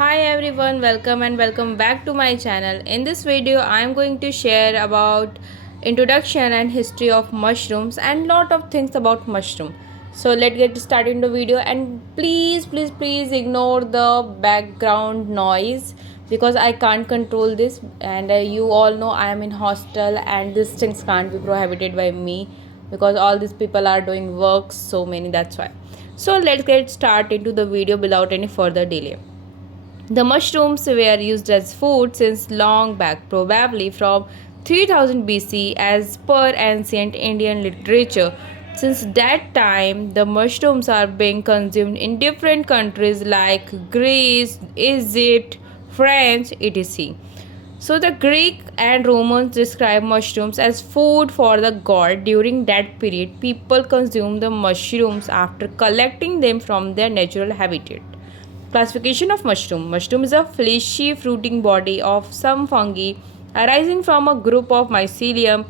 Hi everyone, welcome and welcome back to my channel. In this video I am going to share about introduction and history of mushrooms and lot of things about mushroom. So let's get started in the video, and please ignore the background noise because I can't control this, and you all know I am in hostel and these things can't be prohibited by me because all these people are doing work, so many, that's why. So let's get started into the video without any further delay. The mushrooms were used as food since long back, probably from 3000 BC, as per ancient Indian literature. Since that time, the mushrooms are being consumed in different countries like Greece, Egypt, France, etc. So the Greek and Romans describe mushrooms as food for the god. During that period, people consumed the mushrooms after collecting them from their natural habitat. Classification of mushroom. Mushroom is a fleshy fruiting body of some fungi arising from a group of mycelium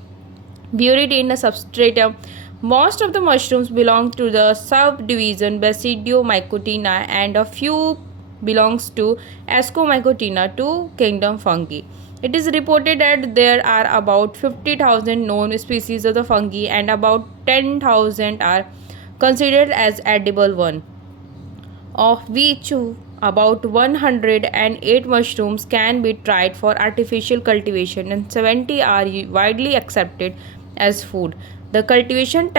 buried in a substratum. Most of the mushrooms belong to the subdivision Basidiomycotina, and a few belongs to Ascomycotina, two kingdom fungi. It is reported that there are about 50,000 known species of the fungi and about 10,000 are considered as edible one, of which about 108 mushrooms can be tried for artificial cultivation and 70 are widely accepted as food. The cultivation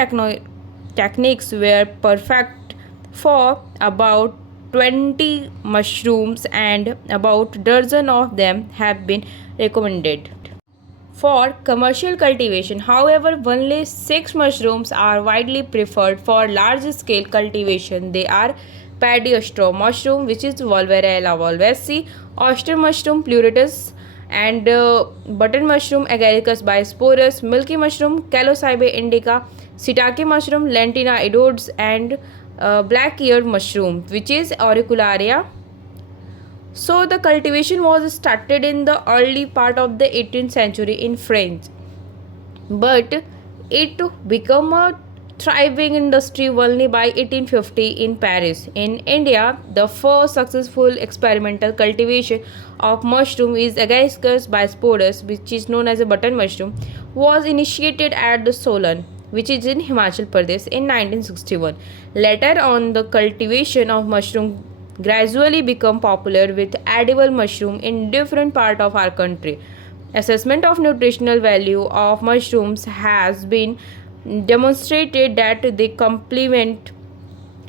techniques were perfect for about 20 mushrooms, and about dozen of them have been recommended for commercial cultivation. However, only 6 mushrooms are widely preferred for large scale cultivation. They are paddy mushroom, which is Volvarella volvesi, oyster mushroom pleurotus, and button mushroom Agaricus bisporus, milky mushroom Calocybe indica, shiitake mushroom Lentina edodes, and black-eared mushroom, which is Auricularia. So the cultivation was started in the early part of the 18th century in France, but it became a thriving industry only by 1850 in Paris. In India, the first successful experimental cultivation of mushroom is Agaricus bisporus, which is known as a button mushroom, was initiated at the Solan, which is in Himachal Pradesh, in 1961. Later on, the cultivation of mushroom gradually become popular with edible mushroom in different part of our country. Assessment of nutritional value of mushrooms has been demonstrated that they complement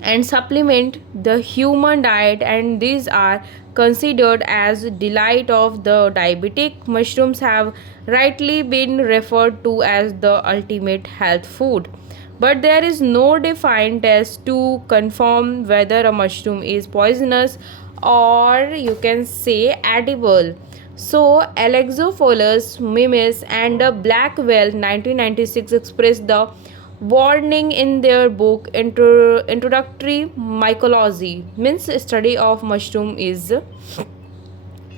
and supplement the human diet, and these are considered as delight of the diabetic. Mushrooms have rightly been referred to as the ultimate health food, but there is no defined test to confirm whether a mushroom is poisonous or you can say edible. So, Alexopholus mimes and the Black Whale 1996 expressed the warning in their book Introductory Mycology, means study of mushroom, is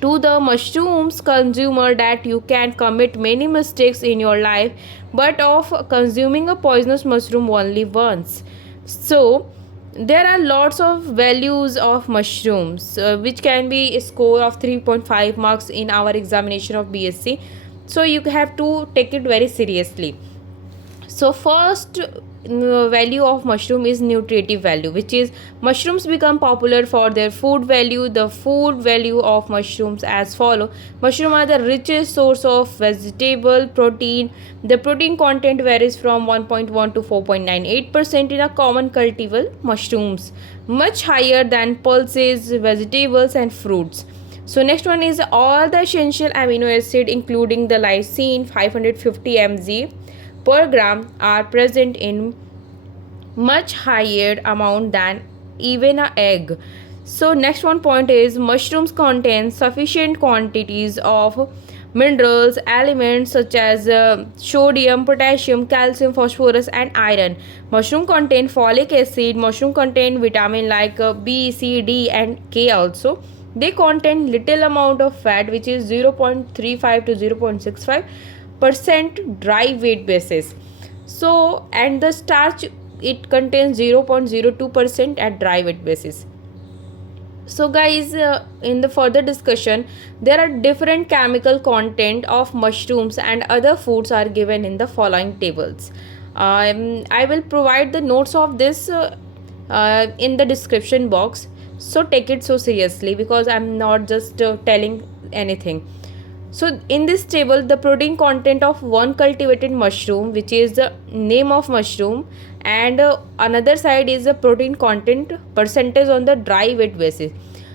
to the mushrooms consumer that you can commit many mistakes in your life, but of consuming a poisonous mushroom only once. So there are lots of values of mushrooms, which can be a score of 3.5 marks in our examination of BSc, so you have to take it very seriously. So first value of mushroom is nutritive value, which is mushrooms become popular for their food value. The food value of mushrooms as follow: mushroom are the richest source of vegetable protein. The protein content varies from 1.1 to 4.98% in a common cultivar mushrooms, much higher than pulses, vegetables and fruits. So next one is all the essential amino acid including the lysine 550 mg per gram are present in much higher amount than even a egg. So next one point is mushrooms contain sufficient quantities of minerals, elements such as sodium, potassium, calcium, phosphorus and iron. Mushroom contain folic acid. Mushroom contain vitamin like B, C, D and K also. They contain little amount of fat, which is 0.35 to 0.65% dry weight basis. So and the starch, it contains 0.02% at dry weight basis. So guys, in the further discussion, there are different chemical content of mushrooms and other foods are given in the following tables. I will provide the notes of this in the description box, so take it so seriously because I'm not just telling anything. So in this table, the protein content of one cultivated mushroom, which is the name of mushroom, and another side is the protein content percentage on the dry weight basis.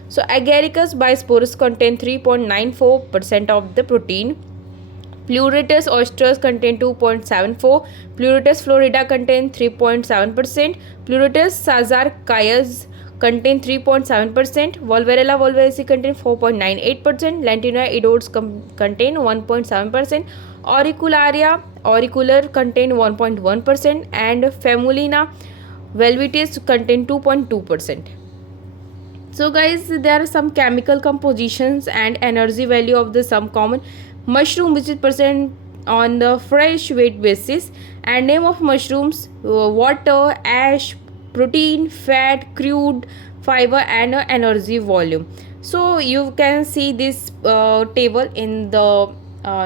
So Agaricus bisporus contain 3.94% of the protein. Pleurotus oysters contain 2.74, Pleurotus florida contain 3.7%, Pleurotus sazarchias contain 3.7%, Volvarella volvesi contain 4.98%, Lantana idodes contain 1.7%, Auricularia auricular contain 1.1%, and Femulina velvetis contain 2.2%. So guys, there are some chemical compositions and energy value of the some common mushroom which is present on the fresh weight basis, and name of mushrooms: water, ash, protein, fat, crude, fiber, and energy volume. So you can see this table in the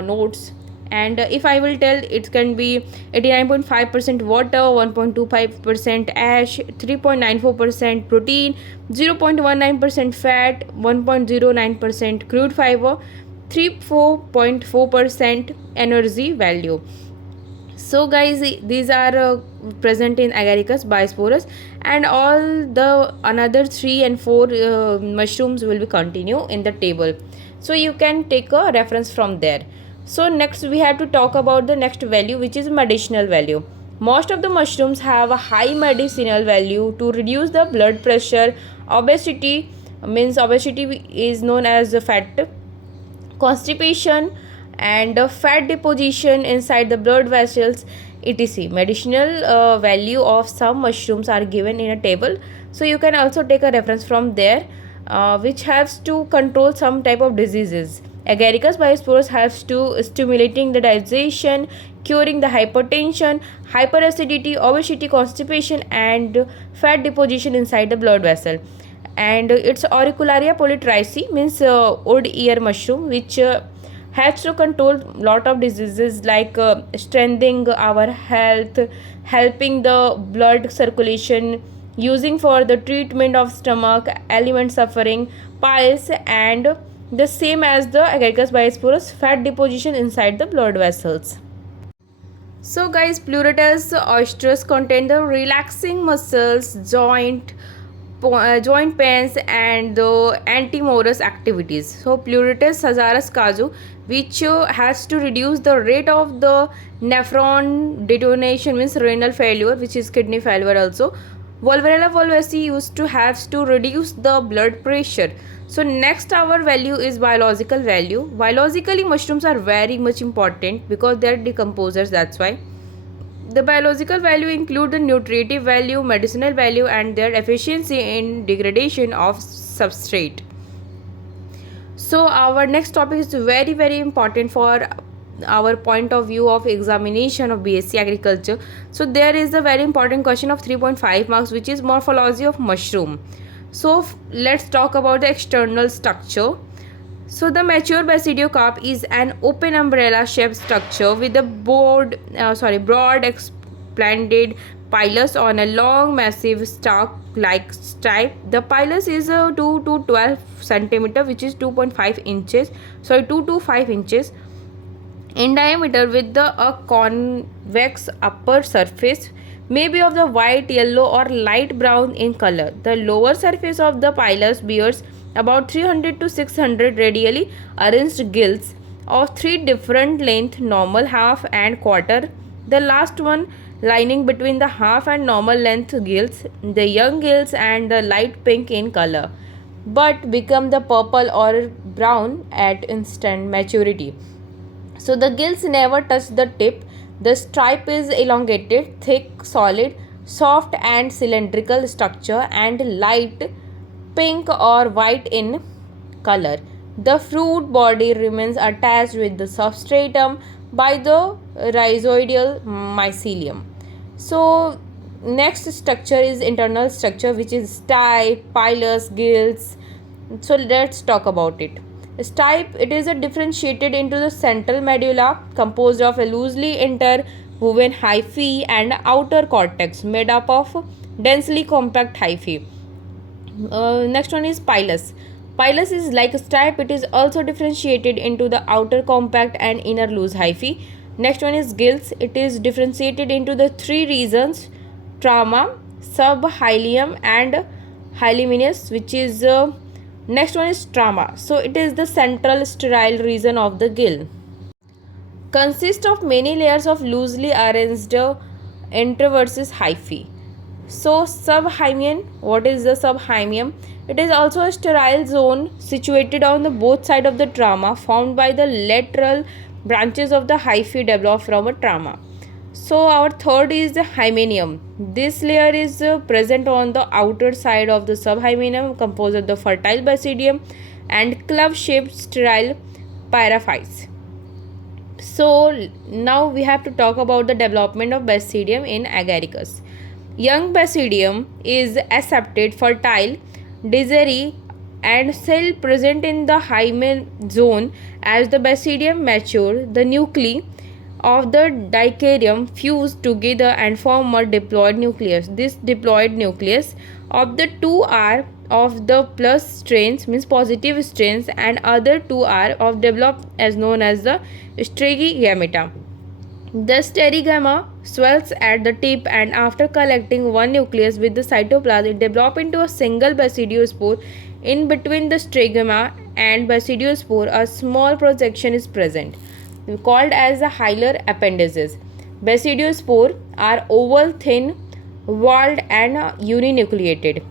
notes, and if I will tell, it can be 89.5% water, 1.25% ash, 3.94% protein, 0.19% fat, 1.09% crude fiber, 34.4% energy value. So guys, these are present in Agaricus bisporus, and all the another 3 and 4 mushrooms will be continue in the table, so you can take a reference from there. So next we have to talk about the next value, which is medicinal value. Most of the mushrooms have a high medicinal value to reduce the blood pressure. Obesity, means obesity is known as fat constipation, and fat deposition inside the blood vessels, etc. Medicinal value of some mushrooms are given in a table, so you can also take a reference from there, which helps to control some type of diseases. Agaricus bisporus helps to stimulating the digestion, curing the hypertension, hyperacidity, obesity, constipation, and fat deposition inside the blood vessel. And it's Auricularia polytrichi, means old ear mushroom, which helps to control lot of diseases like strengthening our health, helping the blood circulation, using for the treatment of stomach ailment suffering, piles, and the same as the Agaricus bisporus, fat deposition inside the blood vessels. So guys, Pleurotus oysters contain the relaxing muscles, joint pains, and the anti-morous activities. So Pleurotus sazaras kaju, which has to reduce the rate of the nephron detonation, means renal failure, which is kidney failure also. Volvarella volvesi used to have to reduce the blood pressure. So next our value is biological value. Biologically, mushrooms are very much important because they are decomposers, that's why. The biological value include the nutritive value, medicinal value, and their efficiency in degradation of substrate. So our next topic is very important for our point of view of examination of BSc Agriculture. So there is a very important question of 3.5 marks, which is morphology of mushroom. So let's talk about the external structure. So the mature basidiocarp is an open umbrella shaped structure with a broad expanded pilus on a long massive stalk like stripe. The pilus is 2 to 12 centimeter, which is 2.5 inches, 2 to 5 inches in diameter, with a convex upper surface, may be of the white, yellow, or light brown in color. The lower surface of the pilus bears about 300 to 600 radially arranged gills of 3 different length: normal, half, and quarter. The last one lining between the half and normal length gills, the young gills, and the light pink in color, but become the purple or brown at instant maturity. So the gills never touch the tip. The stripe is elongated, thick, solid, soft, and cylindrical structure, and light pink or white in color. The fruit body remains attached with the substratum by the rhizoidal mycelium. So next structure is internal structure, which is stipe, pilus, gills, So let's talk about it. Stipe, it is a differentiated into the central medulla composed of a loosely interwoven hyphae and outer cortex made up of densely compact hyphae. Next one is pilus. Pilus is like a stipe. It is also differentiated into the outer compact and inner loose hyphae. Next one is gills. It is differentiated into the three regions: trauma, subhylium, and hyliminus, which is next one is trauma. So it is the central sterile region of the gill. Consists of many layers of loosely arranged intraversus hyphae. So subhymium, what is the subhymium? It is also a sterile zone situated on the both side of the trauma formed by the lateral branches of the hyphae developed from a trauma. So our third is the hymenium. This layer is present on the outer side of the subhymenium composed of the fertile basidium and club shaped sterile paraphytes. So now we have to talk about the development of basidium in agaricus. Young basidium is accepted, fertile, desiree and cell present in the hymen zone. As the basidium mature, the nuclei of the dicharium fuse together and form a diploid nucleus. This diploid nucleus of the two are of the plus strains, means positive strains, and other two are of developed as known as the stereogameta. The stereogamma swells at the tip, and after collecting one nucleus with the cytoplasm, it develops into a single basidiospore. In between the stereogamma and basidiospore, a small projection is present, called as the hilar appendages. Basidiospore are oval, thin walled, and uninucleated.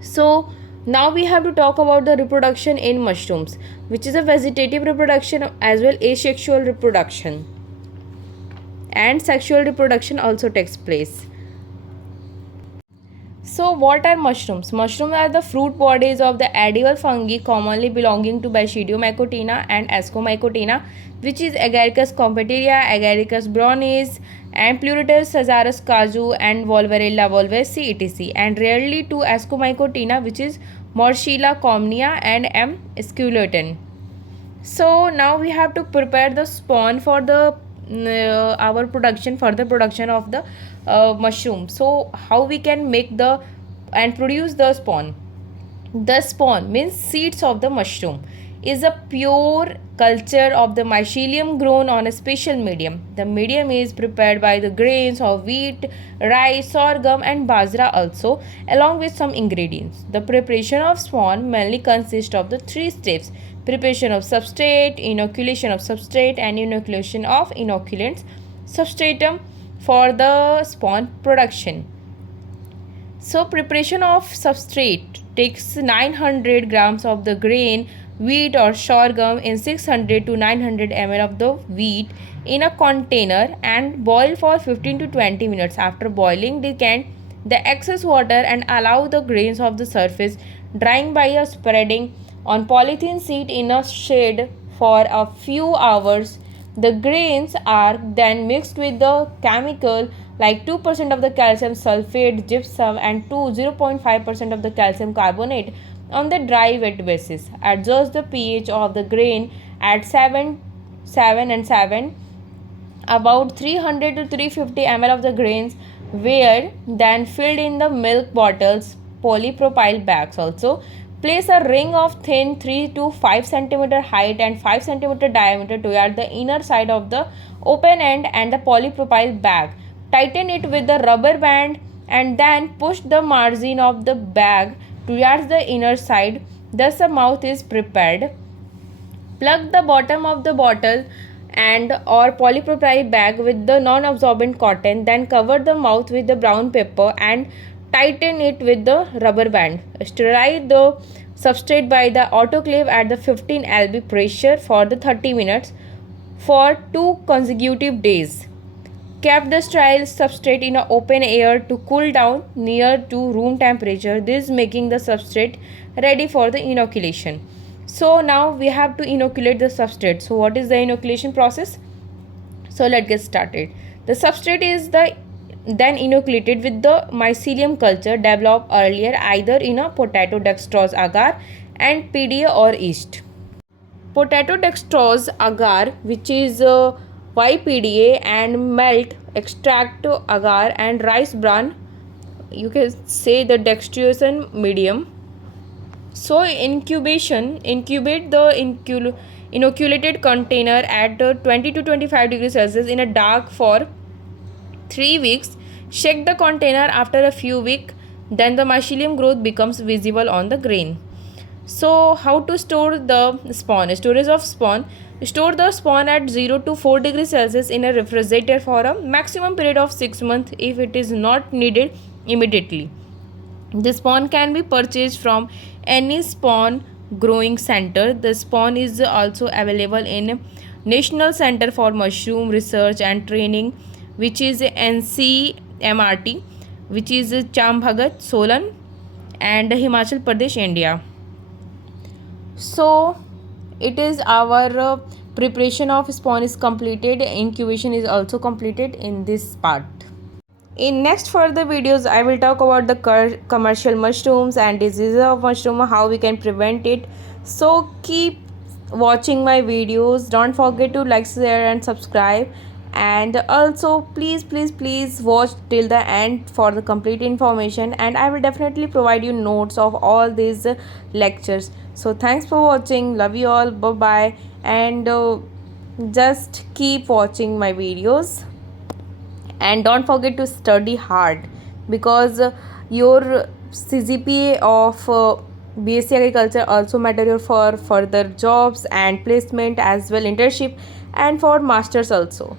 So now we have to talk about the reproduction in mushrooms, which is a vegetative reproduction as well asexual reproduction, and sexual reproduction also takes place. So what are mushrooms? Mushrooms are the fruit bodies of the edible fungi commonly belonging to Basidiomycotina and Ascomycotina, which is Agaricus competitia, Agaricus brownis, and Pleurotus Caesarus caju, and Volvarella volvesi, etc., and rarely to Ascomycotina, which is Morchilla comnia and M. sculeton. So now we have to prepare the spawn for the our production, further production of the mushroom. So how we can make the and produce the spawn? The spawn means seeds of the mushroom is a pure culture of the mycelium grown on a special medium. The medium is prepared by the grains of wheat, rice, sorghum, and bajra also, along with some ingredients. The preparation of spawn mainly consists of the three steps: preparation of substrate, inoculation of substrate, and inoculation of inoculants. Substratum for the spawn production. So preparation of substrate takes 900 grams of the grain wheat or sorghum in 600 to 900 ml of the wheat in a container and boil for 15 to 20 minutes. After boiling, decant the excess water and allow the grains of the surface drying by a spreading on polythene sheet in a shade for a few hours. The grains are then mixed with the chemical like 2% of the calcium sulfate, gypsum, and 0.5% of the calcium carbonate on the dry wet basis. Adjust the pH of the grain at 7, 7, about 300 to 350 ml of the grains were then filled in the milk bottles, polypropyl bags also. Place a ring of thin 3 to 5 cm height and 5 cm diameter toward the inner side of the open end and the polypropyl bag. Tighten it with the rubber band and then push the margin of the bag towards the inner side. Thus the mouth is prepared. Plug the bottom of the bottle and or polypropyl bag with the non-absorbent cotton, then cover the mouth with the brown paper and tighten it with the rubber band. Sterilize the substrate by the autoclave at the 15 lb pressure for the 30 minutes for 2 consecutive days. Kept the sterile substrate in open air to cool down near to room temperature, this making the substrate ready for the inoculation. So now we have to inoculate the substrate. So what is the inoculation process? So let's get started. The substrate is then inoculated with the mycelium culture developed earlier either in a potato dextrose agar and PDA or yeast. Potato dextrose agar, which is YPDA, and malt extract agar and rice bran, you can say the dextrose medium. So incubate the inoculated container at 20 to 25 degrees Celsius in a dark for 3 weeks. Shake the container after a few weeks, then the mycelium growth becomes visible on the grain. So how to store the spawn? Storage of spawn. Store the spawn at 0 to 4 degrees Celsius in a refrigerator for a maximum period of 6 months if it is not needed immediately. The spawn can be purchased from any spawn growing center. The spawn is also available in National Center for Mushroom Research and Training, which is NCMRT, which is Chambhagat, Solan, and Himachal Pradesh, India. So it is our preparation of spawn is completed. Incubation is also completed in this part. In next further videos, I will talk about the commercial mushrooms and diseases of mushroom, how we can prevent it. So keep watching my videos. Don't forget to like, share and subscribe. And also please watch till the end for the complete information, and I will definitely provide you notes of all these lectures. So thanks for watching. Love you all. Bye bye. And just keep watching my videos, and don't forget to study hard, because your CGPA of BSc Agriculture also matter for further jobs and placement, as well internship, and for masters also.